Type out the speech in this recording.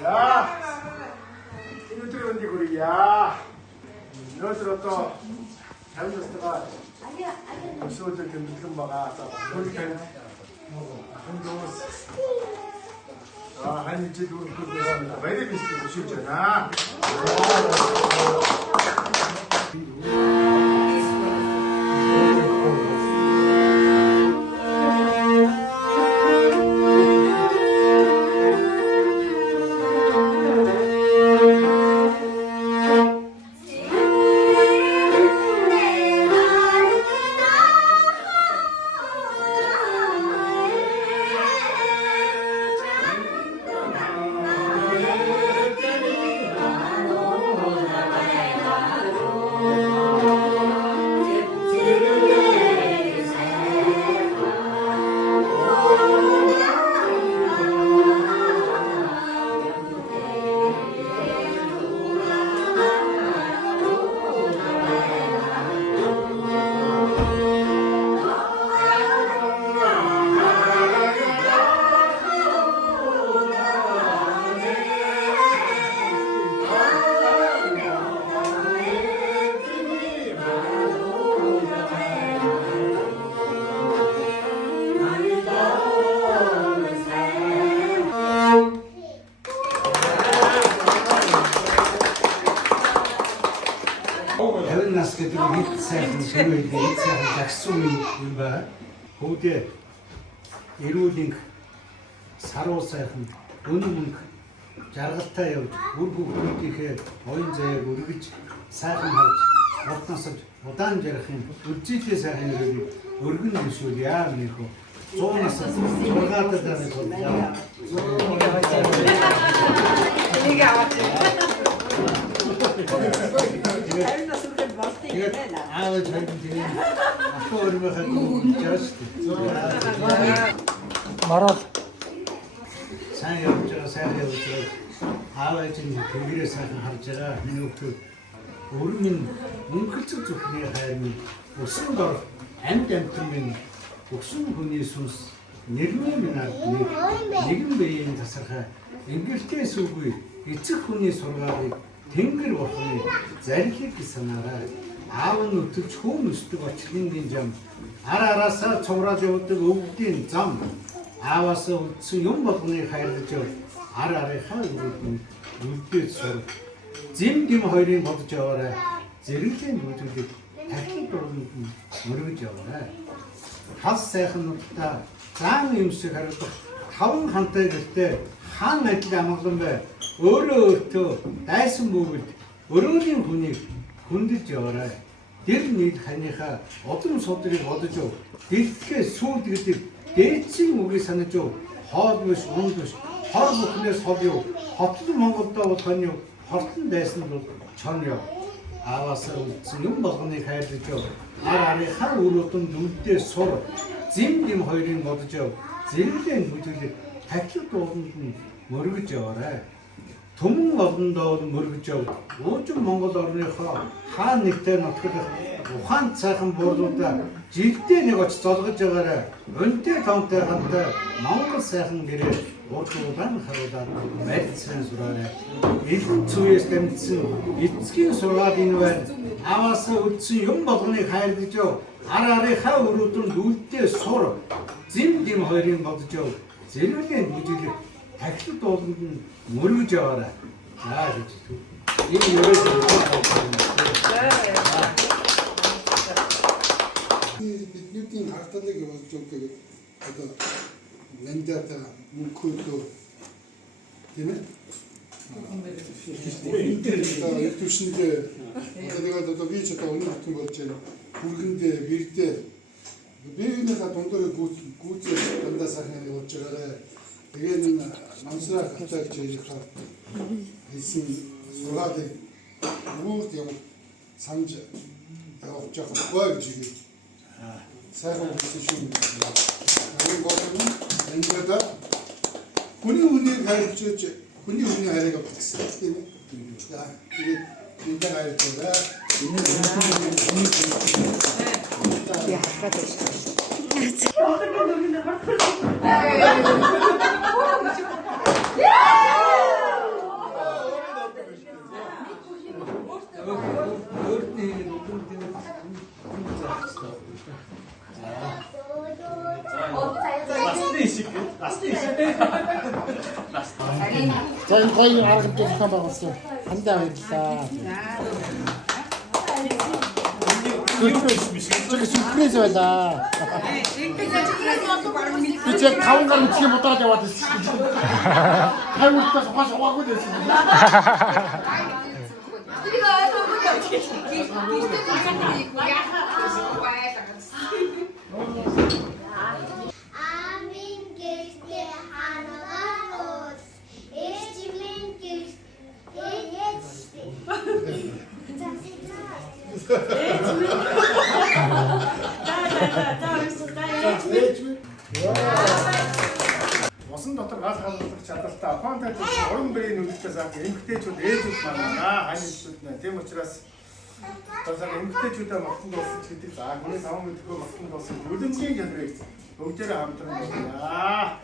자, 이누트리 언니 구리야. 너들어도 잘못했다가 수호들 좀 봐가. 그러니까 한 일주일 그랬습니다. 왜 비슷해 보시잖아. Нас гэдэг хэд сайхан ширүүл хэд сайхан загсан юм ба. Хөөдөө эрүүлийн саруу сайхан өнөмөнг жаргалтай явж үр хөвгүүдийнхээ оюун заяаг өргөж сайхан харж урднасаж удаан жарахын үлзийтэй сайхан өргөгийг өргөн дэвшүүл яа нэрхүү 100-аас 6-аад дараагийн тул яа. 아우 잘 되네. 아빠 얼마 갖고 자식. 말아. 사회 없죠, 사회 없죠. 아우 지금 독일에 사는 할자가 민우트 오르민 뭉클적 그게 하면 무슨 거 엠템트면 무슨 분이 순스 내르면이나 내금 배인 다사가 잉글테 수구이 이쪽 분이 소라가 댕글 버튼이 자리케 기사나라 아우는 또 처음 수도가 틀린된 점 알아서 초라되었던 오국된 점 아와서 수용 버튼이 가야되죠 알아래 하는 울때서 짐김 허리는 것도 저래 저렇게 모두들 다키 돌는 모르겠죠 핫세한 놓다 장 음식을 또 다운 한때 그때 한 매트 아무것도 어려서 나이스 먹을 어려운 분이 군들죠 알아 대리니 하니까 어떤 소들이 얻어줘 이렇게 소들이 대치 목이 사는 쪽 하도시 온도시 하도 근데 서비오 하트도 먹었다고 전혀 하트 내신도 전혀 아와서 지금 먹는 가야 되죠 아래 한 우로던 눈대 서로 짐김 허이린 얻어줘 제일된 무들이 백킬도 없는 모르겠죠 알아 도문 얻는다고도 모르겠죠. 어쩜 뭔가 다르니까 한 닉대는 어떻게 한 차한 보도다 질때 내가 저거저거래 은퇴 당때 한때 망고 사는 길에 오토단 하루다 매트sen 소라래 이 주위에 땜친 이츠긴 소라디는 아와서 우치 용바분에 가야 되죠. 아라레 하우루던 누때 서로 짐짐 허리는 것도죠. 제일된 무지리 백킬도 없는 모르죠 알아. 아, 그렇지. 이 노래 좀 빌딩 할때게 와서 좀 어떤 렌자다 뭉크도 되네. 이투신데 내가 또 비치다 오늘 같은 거 있잖아. 붉은데 밀때 매일마다 동도에 구찌 단다사 하는 거 저래. 이게는 남스라 갑자기 저희가 있으면 소라데 무엇이요 상제 내가 조금 보여주기 사용 시스템 그런 거는 엔저다 군이 가르쳤지 군이 하려고 했어요. 자 이게 일단 할 거다. 야, 아까 됐어. Yeah! 저희 거의 알아듣게 잠깐만 왔어. 한다입니다. 저기 surprise다. 이제 다운 가면 뒤에 못 따라가 왔어. 팔고 싶어서 와서 와고 됐어. Amin Kirche Hanaros. Estimin Kirche. Усан дотор гал халдах чадaltaа фантази орон бэрийн нүгэлтээс авах эмгтээчүүд ээжүүд байна. Ханилчүүд нэ. Тийм учраас тасаа эмгтээчүүдээ магтанд болсон гэдэг. За хүний 5 мэдхүү магтанд болсон үлэмжийн жанрыг бүгдээрээ хамтран байна.